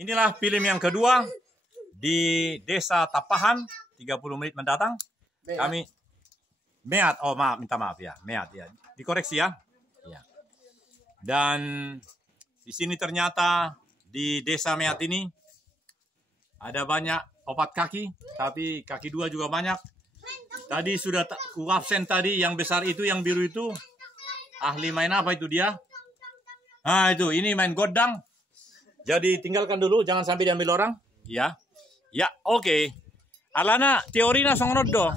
inilah film yang kedua di Desa Tapahan. 30 menit mendatang kami Meat. Oh maaf, minta maaf ya, Meat ya. Dikoreksi ya. Ya. Dan di sini ternyata di Desa Meat ini ada banyak opat kaki, tapi kaki dua juga banyak. Tadi sudah absen tadi yang besar itu, yang biru itu. Ahli main apa itu dia? Nah itu, ini main godang. Jadi tinggalkan dulu, jangan sampai diambil orang. Ya, ya oke. Alana teorina songonod do.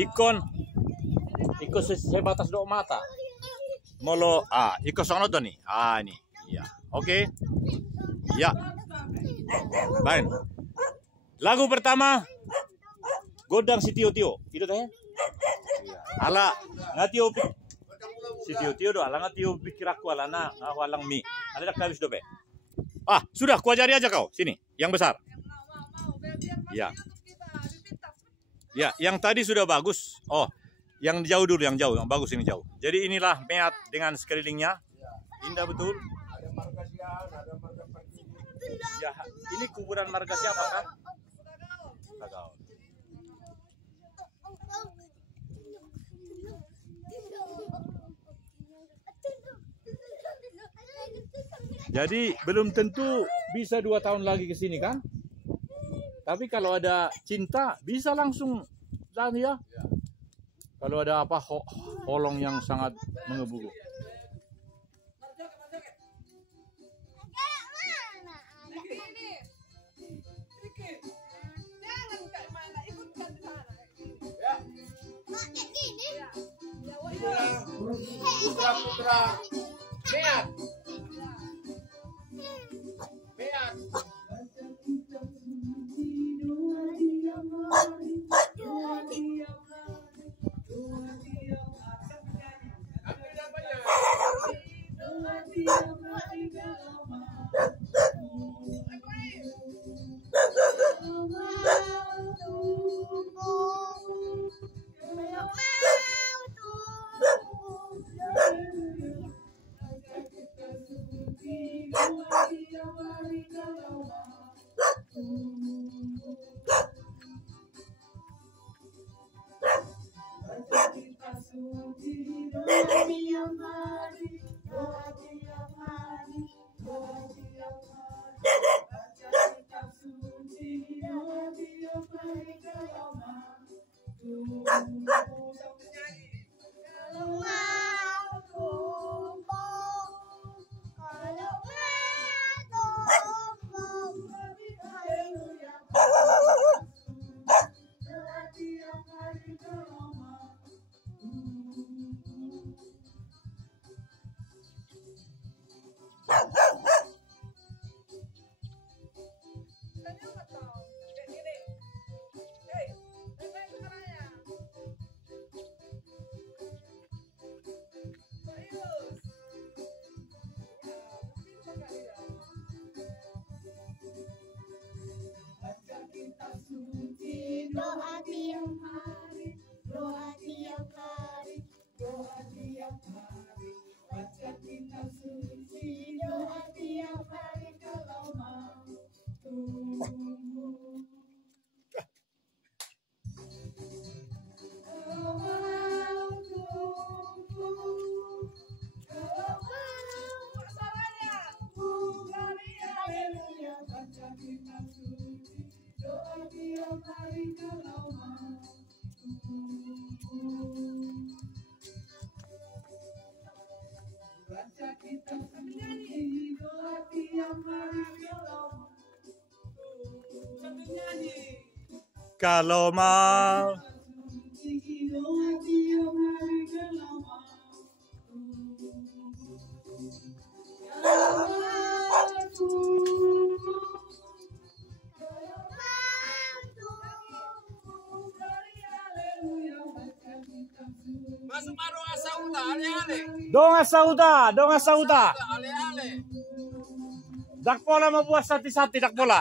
Ikon sebatas do mata. Molo ikon songonod do nih. Ini. Ya, oke. Ya. Baik. Lagu pertama godang si Tio. Itu teh. Ala ngatio si Tio do ala ngatio pikir aku alana ngawalang mi. Ada dak habis do be. Sudah ku ajari aja kau. Sini, yang besar. Ya. Ya, yang tadi sudah bagus. Oh, yang jauh dulu, yang jauh, yang bagus ini jauh. Jadi inilah Meat dengan sekelilingnya. Indah betul. Ada marga sial, ada marga pergi. Ya, ini kuburan marga siapa kan? Tagaul. Jadi belum tentu bisa 2 tahun lagi ke sini kan? Tapi kalau ada cinta bisa langsung dan ya. Kalau ada apa holong yang sangat mengebuku. Putra Meat. Doa tiap hari, doa tiap hari, doa tiap hari, baca kitab suci, doa tiap hari kalau mau tunggu. Kalau mau tunggu, kalau mau suaranya, haleluya, baca kitab suci, doa tiap hari kalau mau baca kitab suci, doa tiap hari kalau sambil nyanyi. Kalau mau Doa tiap hari kalau mau Masuk maru asauta, ale-ale. dong asauta. Ale-ale. Dak pola mabuat sati-sati dak pola.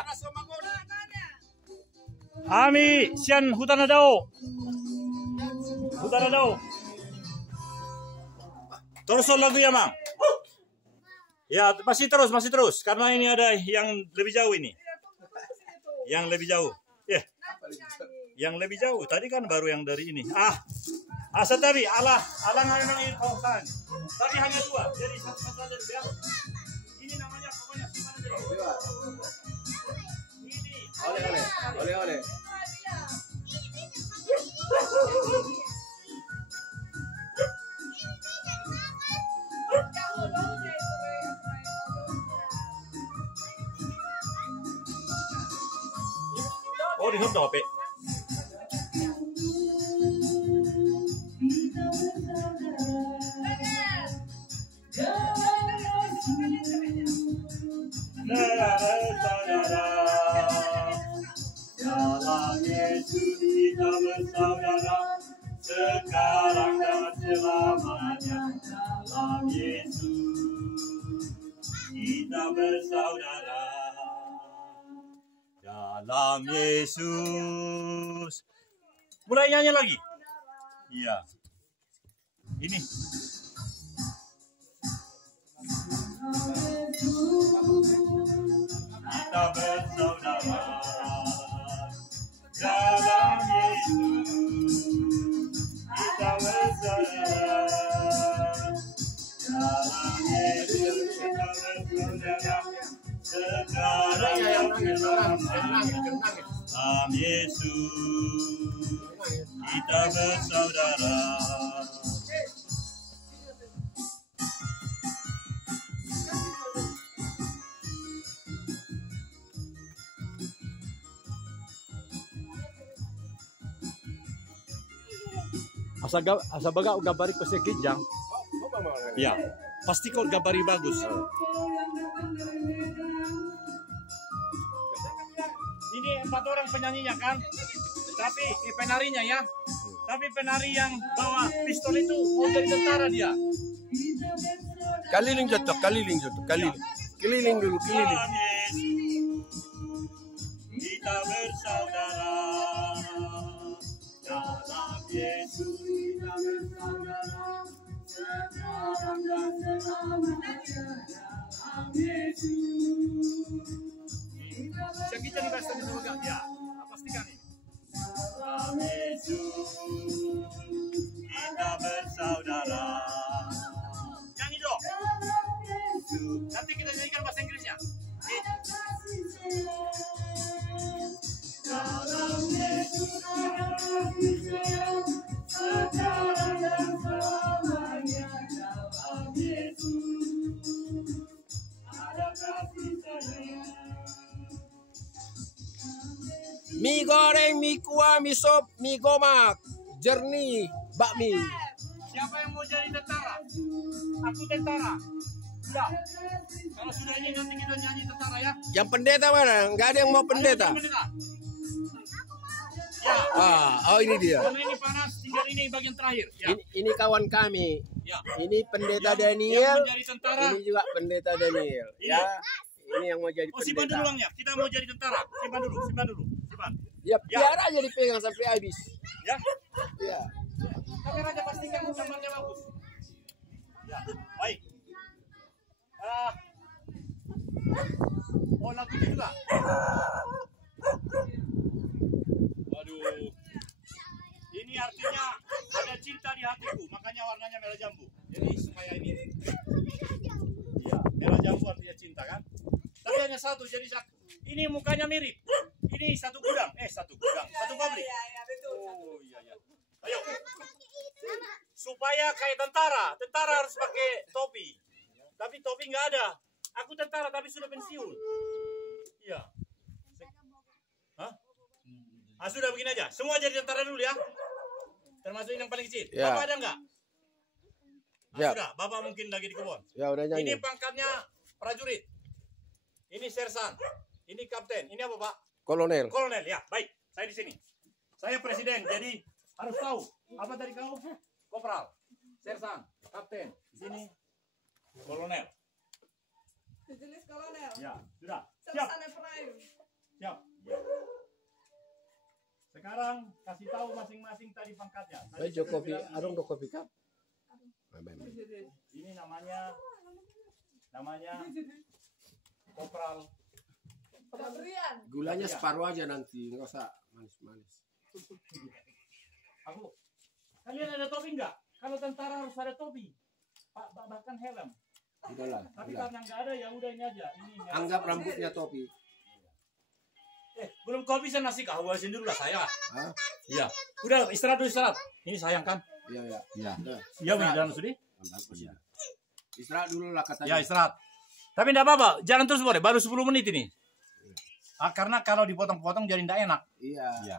Ami sian hutan dao. Terus lagu ya mang. Ya, masih terus. Karena ini ada yang lebih jauh ini. Yang lebih jauh. Ya, yang lebih jauh. Tadi kan baru yang dari ini. Asa tadi, alah memang ini kawasan. Tapi hanya 2. Jadi satu aja ya. Ini namanya pokoknya gimana dulu? Ini. Oleh. Oh, di hot pe. Dalam Yesus kita bersaudara, sekarang dan selamanya. Dalam Yesus kita bersaudara. Dalam Yesus. Mulai nyanyi lagi. Iya. Ini. Kita bersaudara dalam Yesus. Kita bersaudara dalam Yesus. Kita bersaudara sekarang dan selamanya. Dalam Yesus kita bersaudara. Asa baga gabari ko sa kijang. Ya, pasti kau gabari bagus. Ini 4 orang penyanyinya kan, tapi penarinya ya. Tapi penari yang bawa pistol itu mau jadi tentara dia. Keliling cocok. Keliling dulu. Dalam Yesus kita bersaudara. Dalam Yesus kita bersaudara. Sekarang dan selamanya. Dalam Yesus. Siya kita ni basta nito wag ya. Pastikan ini. Dalam Yesus kita bersaudara. Nyanyi dong. Nanti kita nyanyikan bahasa Inggrisnya. Dalam Yesus sekarang dan selamanya. Dalam Yesus ada kasih sayang. Mie goreng, mie kuah, mie sop, mie gomak, jernih, bakmi. Siapa yang mau jadi tentara? Aku tentara. Sudah. Kalau sudah ini nanti kita nyanyi tentara ya. Yang pendeta mana? Nggak ada yang mau pendeta. Ya. Oh ini dia. Karena ini panas, tinggal ini bagian terakhir. Ya. Ini kawan kami. Ya. Ini pendeta Yang Daniel. menjadi tentara. Ini juga pendeta Daniel. Ya. Ini yang mau jadi Simpan dulu pendeta. uangnya. Kita mau jadi tentara. Simpan dulu. Simpan. Ya, biar aja dipegang sampai habis. Ya. Ya. Kamera aja pastikan gambarnya bagus. Ya, baik. Oh, lagu itu juga. Waduh. Ini artinya ada cinta di hatiku, makanya warnanya merah jambu. Jadi supaya ini. Iya, merah jambu artinya cinta kan? Tapi hanya satu, jadi ini mukanya mirip. Ini satu gudang, satu pabrik. Iya, betul. Oh iya. Ayo. Supaya kayak tentara harus pakai topi. Tapi topi nggak ada. Aku tentara tapi sudah pensiun. Iya. Hah? Sudah begini aja. Semua jadi tentara dulu ya. Termasuk yang paling kecil. Ya. Bapak ada nggak? Ya. Sudah. Bapak mungkin lagi di kebun. Ya udah nyanyi. Ini pangkatnya prajurit. Ini sersan. Ini kapten. Ini apa Pak? Kolonel. Kolonel ya. Baik. Saya di sini. Saya presiden. Jadi harus tahu apa tadi kau? Kopral, sersan, kapten. Di sini kolonel. Sejenis kolonel. Ya, sudah. Siap. Sersan Prime. Siap. Ya. Sekarang kasih tahu masing-masing tadi pangkatnya. Tadi Ayo saya kopi, bilang arung do kopi cup. ini namanya Namanya kopral. Gabrian. Gulanya separuh aja nanti, nggak usah manis-manis. Aku, kalian ada topi nggak? Kalau tentara harus ada topi, bahkan helm. Udahlah. Tapi Udah. karena nggak ada ya udah ini aja. Ini Anggap rambutnya topi. Belum kau bisa nasi kau habisin dulu lah saya. Hah? Iya. Udah istirahat dulu istirahat. Ini sayang kan? Iya ya. Iya. Udah. Iya benar sudah. Iya. Istirahat dulu lah katanya. Ya istirahat. Tapi enggak apa-apa, jalan terus boleh. Baru 10 menit ini. Karena kalau dipotong-potong jadi enggak enak. Iya. Iya.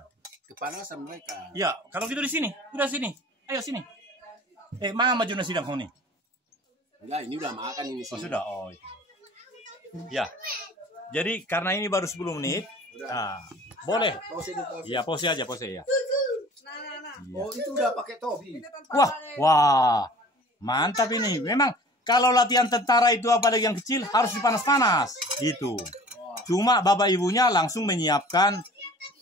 Kepanasan mereka. Iya, kalau gitu di sini. Udah sini. Ayo sini. Mana maju nasi sidang kau nih? Enggak, ini udah makan ini Oh sih. sudah. Oh itu. Ya. Jadi karena ini baru 10 menit. Nah, boleh. Pause dulu, pause. Iya, pause aja, pause ya. Nah. Iya. Oh, itu udah pakai topi. Ini Wah, tentaranya. wah. Mantap ini. Memang kalau latihan tentara itu apalagi yang kecil harus dipanas-panas. Gitu. Cuma bapak ibunya langsung menyiapkan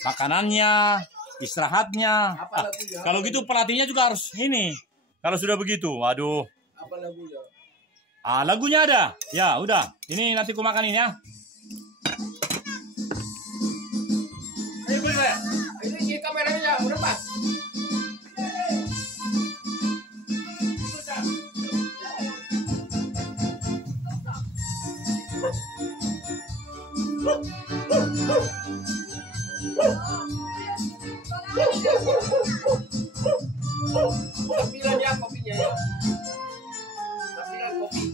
makanannya, istirahatnya. Apa lagunya? Kalau gitu pelatihnya juga harus ini. Kalau sudah begitu, waduh. Apa lagunya? Lagunya ada. Ya, udah. Ini nanti ku makan ini ya. Ayo beli saya. Ini kameranya udah pas. Tampilan ya kopinya ya. Tampilan kopi.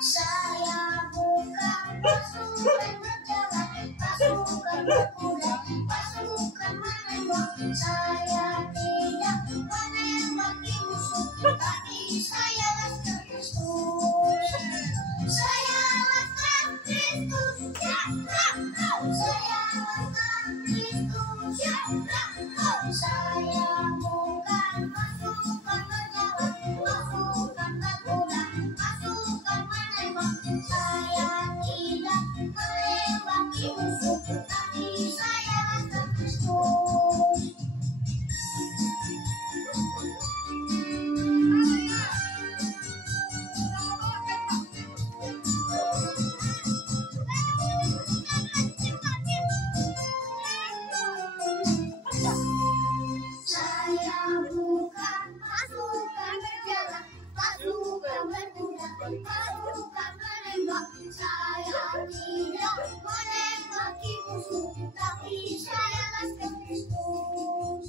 Saya bukan pasukan berjalan, pasukan berkuda, pasukan menembak. Saya tidak menembaki musuh, tapi saya laskar Kristus. Saya laskar Kristus, ya Rangkau. Saya laskar Kristus, ya Rangkau. Saya bukan pasukan berjalan, pasukan berkuda, pasukan menembak. Saya tidak menembaki musuh, tapi saya laskar Kristus. Saya bukan pasukan berjalan, pasukan berkuda, pasukan menembak. Saya tidak menembaki musuh, tapi saya laskar Kristus.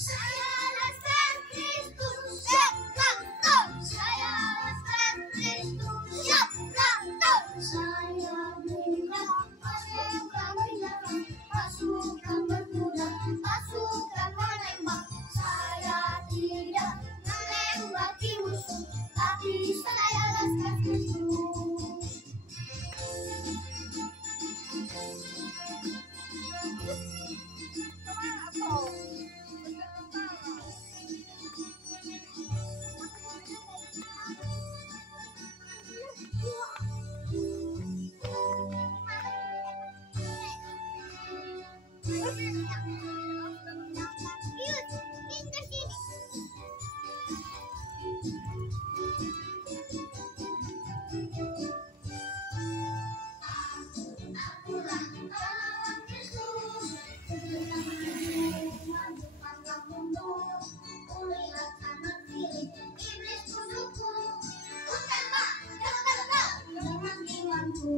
Saya laskar Kristus, siap Rangkau. Saya laskar Kristus, siap Rangkau. Saya bukan pasukan berjalan, pasukan berkuda, pasukan menembak. Saya tidak menembaki musuh, tapi saya laskar Kristus. Akulah pahlawan Kristus, maju pantang mundur, kulihat kanan kiri, iblis musuhku, ku tembak, dengan imanku.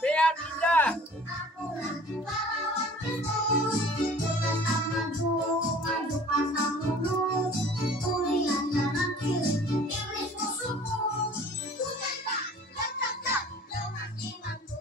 Bea Dinda. Akulah pahlawan Kristus, pantang maju, maju pantang mundur, kulihat kanan kiri, iblis musuhku, ku tembak, dengan imanku.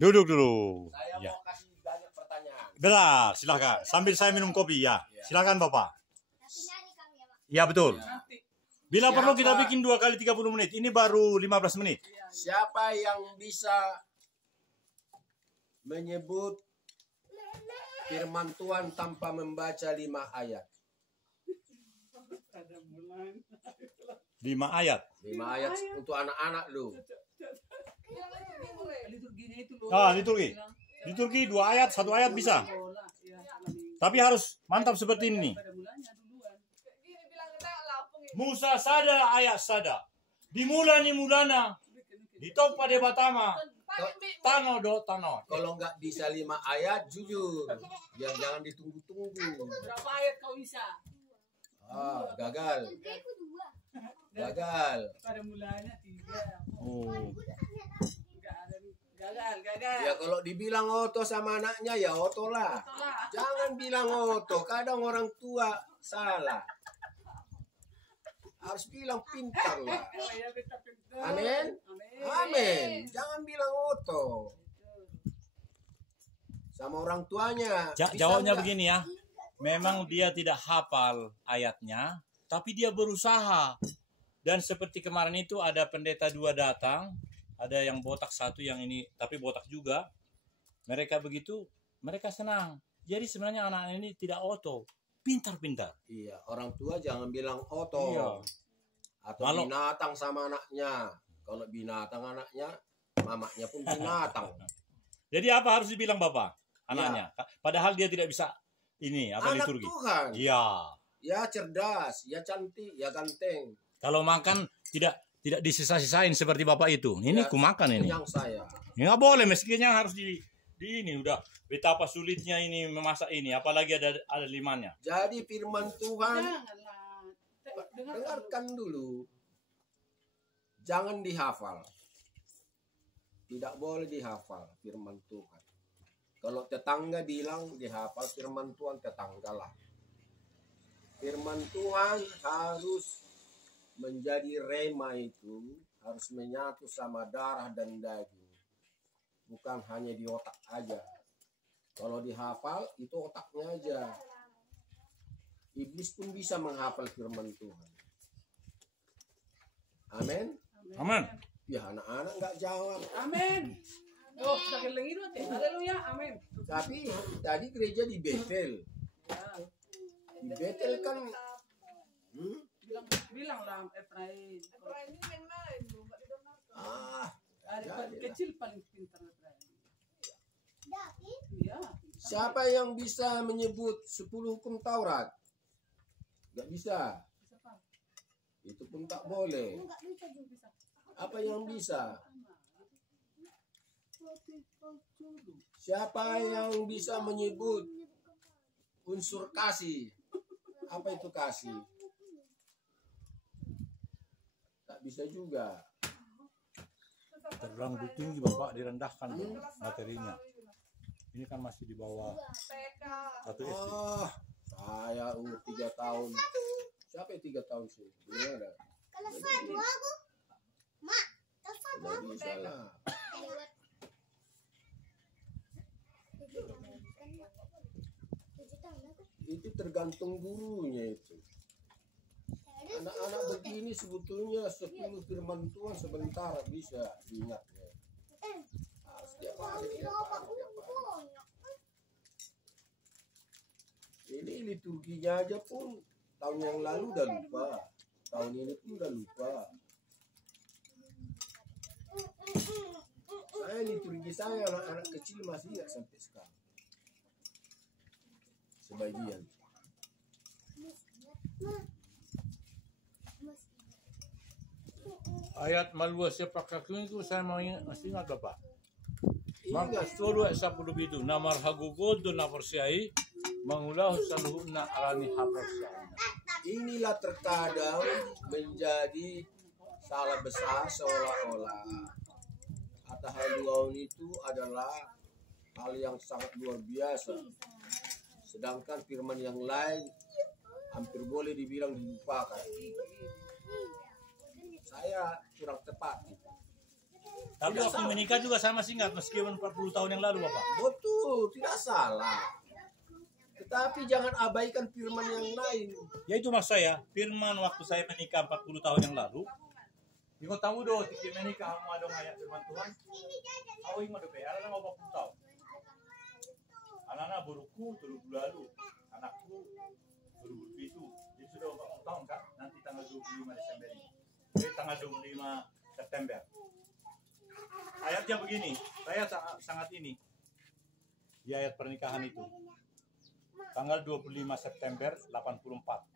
Duduk dulu. Saya Ya. mau kasih banyak pertanyaan. Benar, silakan. Sambil saya minum kopi ya. Silakan Bapak. Ya betul. Bila perlu kita bikin 2 kali 30 menit. Ini baru 15 menit. Siapa yang bisa menyebut firman Tuhan tanpa membaca 5 ayat? 5 ayat. 5 ayat untuk anak-anak lu. Liturgi. Liturgi 2 ayat, 1 ayat bisa. Tapi harus mantap seperti ini. Musa sada ayat sada. Dimula ni mulana. Ditop pada batama. Tano do tano. Kalau nggak bisa 5 ayat, jujur. Biar jangan ditunggu-tunggu. Berapa ayat kau bisa? Gagal. Gagal. Pada mulanya 3. Oh. Gagal. Ya kalau dibilang oto sama anaknya ya oto lah. Jangan bilang oto. Kadang orang tua salah. Harus bilang pintar lah. Amin. Amin. Jangan bilang oto. Sama orang tuanya. Bisa Jawabnya nggak? begini ya. Memang dia tidak hafal ayatnya, tapi dia berusaha. Dan seperti kemarin itu ada pendeta 2 datang, ada yang botak 1, yang ini tapi botak juga. Mereka begitu, mereka senang. Jadi sebenarnya anak ini tidak oto, pintar-pintar. Iya, orang tua jangan bilang oto. Iya. Atau Kalau- binatang sama anaknya. Kalau binatang anaknya, mamanya pun binatang. Jadi apa harus dibilang Bapak anaknya? Padahal dia tidak bisa ini apa Anak liturgi. Tuhan. Iya. Ya cerdas, ya cantik, ya ganteng. Kalau makan tidak disisa-sisain seperti Bapak itu. Ini Ya, ku makan ini. Yang saya. Ya, nggak boleh, mestinya harus di ini udah betapa sulitnya ini memasak ini, apalagi ada limannya. Jadi firman Tuhan, Janganlah. dengarkan dulu. Jangan dihafal. Tidak boleh dihafal firman Tuhan. Kalau tetangga bilang dihafal firman Tuhan, tetanggalah. Firman Tuhan harus menjadi rema itu, harus menyatu sama darah dan daging. Bukan hanya di otak aja. Kalau dihafal, itu otaknya aja. Iblis pun bisa menghafal firman Tuhan. Amin. Aman. Ya anak-anak nggak jawab. Amin. Oh, sakit lagi dulu. Haleluya. Amin. Tapi tadi gereja di Betel. Ya. Di Betel kan Bilang lah Efraim. Dari jadilah. kecil paling pintar Efraim. Iya. Siapa yang bisa menyebut 10 hukum Taurat? Nggak bisa. Siapa? Itu pun tak boleh. Apa yang bisa? Siapa yang bisa menyebut unsur kasih? Apa itu kasih? Tak bisa juga. Terlalu tinggi Bapak, direndahkan materinya. Ini kan masih di bawah 1 SD. Saya umur 3 tahun. Siapa yang 3 tahun sih? Belum ada. Nggak bisa lah. Itu tergantung gurunya itu. Anak-anak begini sebetulnya 10 firman Tuhan sebentar bisa diingatnya. Setiap hari. Ini liturginya aja pun tahun yang lalu udah lupa. Tahun ini pun udah lupa. Saya liturgi saya anak-anak kecil masih ingat sampai sekarang. Sebagian. Ayat malua sepakakin itu saya masih ingat Bapak. Ingat. Maka solo sa pulubido na marhagugod do na persiai mangulah saluh na alani hapersiai. Inilah terkadang menjadi salah besar seolah-olah kata haluan itu adalah hal yang sangat luar biasa. Sedangkan firman yang lain hampir boleh dibilang dilupakan. Saya kurang tepat gitu. Tapi Tidak waktu salah. menikah juga saya masih ingat meskipun 40 tahun yang lalu Bapak. Betul, tidak salah. Tetapi jangan abaikan firman yang lain. Ya itu maksud saya, firman waktu saya menikah 40 tahun yang lalu. Ingat tahu do, tiki menikah kamu ada ayat firman Tuhan. Aku ingat do, anak mau 40 tahun. Anak-anak buruku dulu lalu, anakku baru itu. Jadi sudah 40 tahun kan? Nanti tanggal 25 Desember ini. Jadi tanggal 25 September. Ayatnya begini, saya sangat ini. Di ayat pernikahan itu. Tanggal 25 September 84.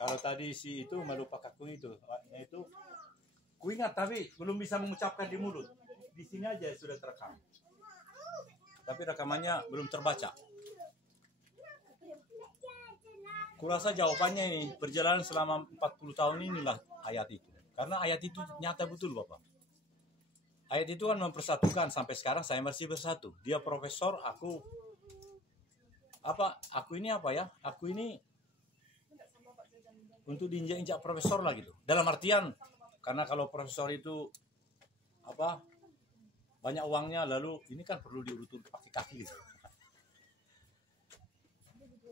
Kalau tadi si itu melupakan aku itu ku ingat tapi belum bisa mengucapkan di mulut. Di sini aja sudah terekam. Tapi rekamannya belum terbaca. Kurasa jawabannya ini berjalan selama 40 tahun inilah ayat itu. Karena ayat itu nyata betul Bapak. Ayat itu kan mempersatukan sampai sekarang saya masih bersatu. Dia profesor, aku ini untuk diinjak-injak profesor lah gitu. Dalam artian karena kalau profesor itu banyak uangnya lalu ini kan perlu diurut pakai kaki gitu.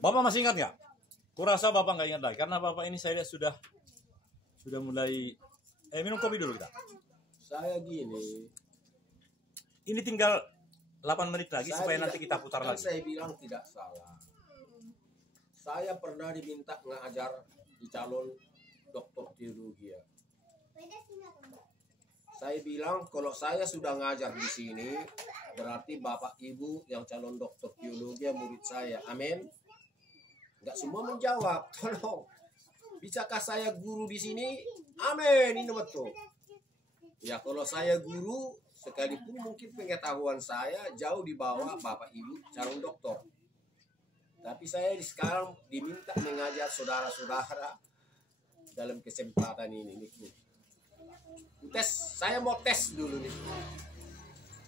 Bapak masih ingat nggak? Kurasa Bapak nggak ingat lagi karena Bapak ini saya lihat sudah mulai minum kopi dulu kita. Saya gini. Ini tinggal 8 menit lagi Saya supaya tidak- nanti kita putar kan lagi. Saya bilang tidak salah. Saya pernah diminta ngajar di calon doktor teologi. Saya bilang kalau saya sudah ngajar di sini, berarti Bapak Ibu yang calon doktor teologi murid saya. Amin. Enggak semua menjawab. Tolong. Bisakah saya guru di sini? Amin. Ini betul. Ya kalau saya guru, sekalipun mungkin pengetahuan saya jauh di bawah Bapak Ibu calon doktor. Tapi saya sekarang diminta mengajar saudara-saudara dalam kesempatan ini. Tes, saya mau tes dulu nih.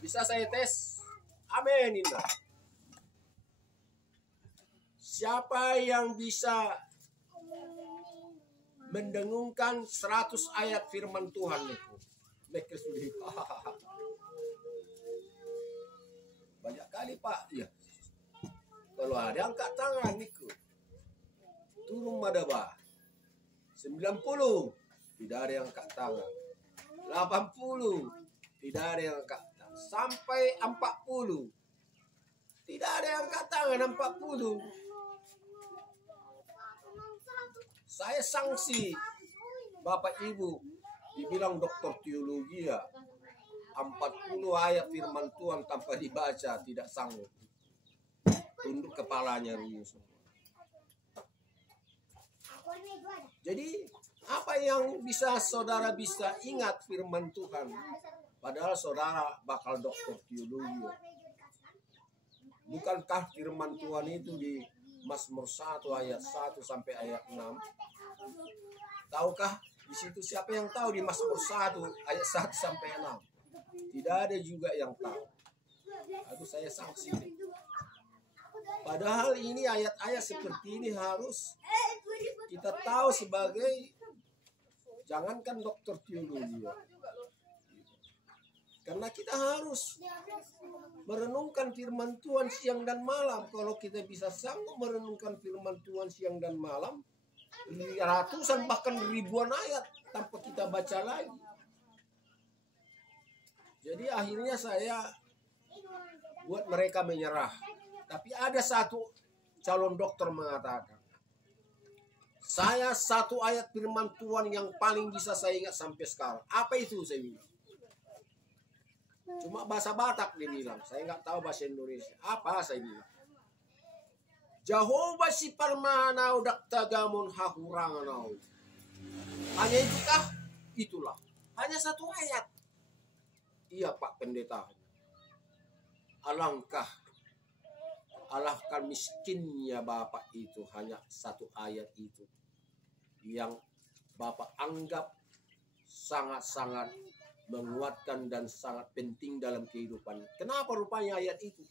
Bisa saya tes? Amin. Indah. Siapa yang bisa mendengungkan 100 ayat firman Tuhan itu? Mereka sudah. Banyak kali Pak. Ya. Kalau ada angkat tangan niku. Turun madaba. 90 tidak ada yang angkat tangan. 80 tidak ada yang angkat tangan. Sampai 40 tidak ada yang angkat tangan 40. Saya sanksi Bapak Ibu dibilang doktor teologi ya 40 ayat firman Tuhan tanpa dibaca tidak sanggup. Tunduk kepalanya dulu semua. Jadi apa yang saudara bisa ingat firman Tuhan? Padahal saudara bakal doktor teologi. Bukankah firman Tuhan itu di Mazmur 1 ayat 1 sampai ayat 6? Tahukah di situ siapa yang tahu di Mazmur 1 ayat 1 sampai 6? Tidak ada juga yang tahu. Aduh saya sanksi. Padahal ini ayat-ayat seperti ini harus kita tahu sebagai jangankan dokter teologi. Karena kita harus merenungkan firman Tuhan siang dan malam. Kalau kita bisa sanggup merenungkan firman Tuhan siang dan malam, ratusan bahkan ribuan ayat tanpa kita baca lagi. Jadi akhirnya saya buat mereka menyerah. Tapi ada satu calon dokter mengatakan, saya satu ayat firman Tuhan yang paling bisa saya ingat sampai sekarang. Apa itu saya bilang? Cuma bahasa Batak dia bilang. Saya nggak tahu bahasa Indonesia. Apa saya bilang? Jehovah si parmanau dak tagamun hahuranganau. Hanya itukah? Itulah. Hanya satu ayat. Iya Pak Pendeta. Alangkah miskinnya Bapak itu hanya satu ayat itu yang Bapak anggap sangat-sangat menguatkan dan sangat penting dalam kehidupan. Kenapa rupanya ayat itu?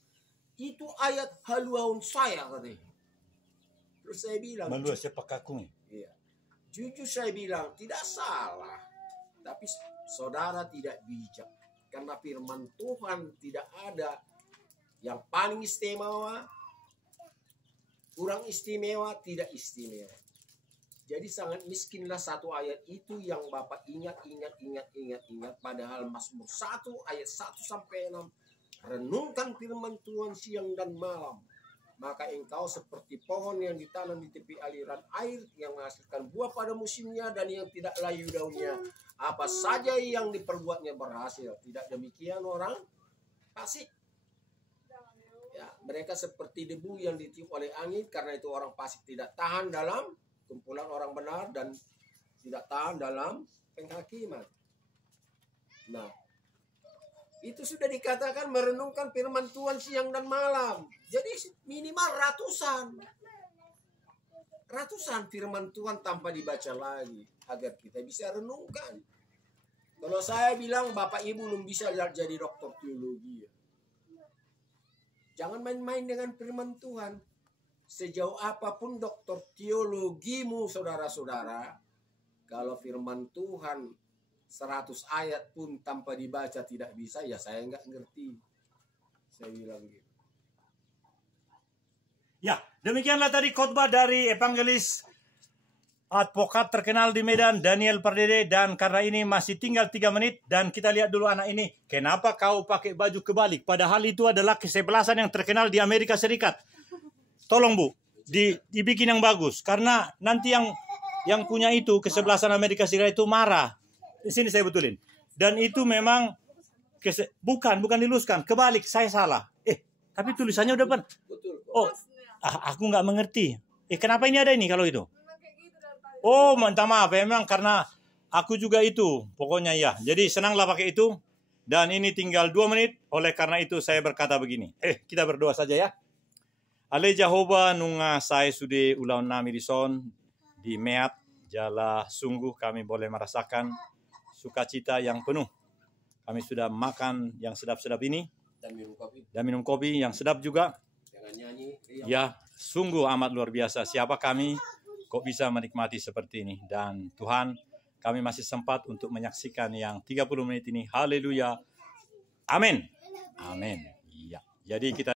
Itu ayat haluan saya katanya. Terus saya bilang, Malua siapa kakung? iya. Jujur saya bilang tidak salah. Tapi saudara tidak bijak. Karena firman Tuhan tidak ada yang paling istimewa, kurang istimewa, tidak istimewa. Jadi sangat miskinlah satu ayat itu yang Bapak ingat. Padahal Mazmur 1 ayat 1-6. Renungkan firman Tuhan siang dan malam. Maka engkau seperti pohon yang ditanam di tepi aliran air, yang menghasilkan buah pada musimnya dan yang tidak layu daunnya. Apa saja yang diperbuatnya berhasil. Tidak demikian orang fasik. Ya, mereka seperti debu yang ditiup oleh angin. Karena itu orang fasik tidak tahan dalam kumpulan orang benar dan tidak tahan dalam penghakiman. Nah, itu sudah dikatakan merenungkan firman Tuhan siang dan malam. Jadi minimal ratusan firman Tuhan tanpa dibaca lagi agar kita bisa renungkan. Kalau saya bilang Bapak Ibu belum bisa jadi doktor teologi. Jangan main-main dengan firman Tuhan. Sejauh apapun doktor teologimu, saudara-saudara, kalau firman Tuhan 100 ayat pun tanpa dibaca tidak bisa, ya saya nggak ngerti. Saya bilang gitu. Ya, demikianlah tadi khotbah dari evangelis advokat terkenal di Medan, Daniel Pardede. Dan karena ini masih tinggal 3 menit, dan kita lihat dulu anak ini. Kenapa kau pakai baju kebalik? Padahal itu adalah kesebelasan yang terkenal di Amerika Serikat. Tolong Bu, dibikin yang bagus. Karena nanti yang punya itu, kesebelasan Amerika Serikat itu marah. Di sini saya betulin. Dan itu memang bukan diluruskan, kebalik, saya salah. Tapi tulisannya udah kan. Oh, aku nggak mengerti. Kenapa ini ada ini kalau itu? Oh, minta maaf, memang karena aku juga itu. Pokoknya ya. Jadi senanglah pakai itu. Dan ini tinggal 2 menit. Oleh karena itu saya berkata begini. Kita berdoa saja ya. Ale Jehovah nunga saya sudah ulang nami dison di meat jala, sungguh kami boleh merasakan sukacita yang penuh. Kami sudah makan yang sedap-sedap ini dan minum kopi yang sedap juga. Jangan nyanyi. Ya, sungguh amat luar biasa. Siapa kami kok bisa menikmati seperti ini. Dan Tuhan, kami masih sempat untuk menyaksikan yang 30 menit ini. Haleluya. Amin. Amin. Ya. Jadi kita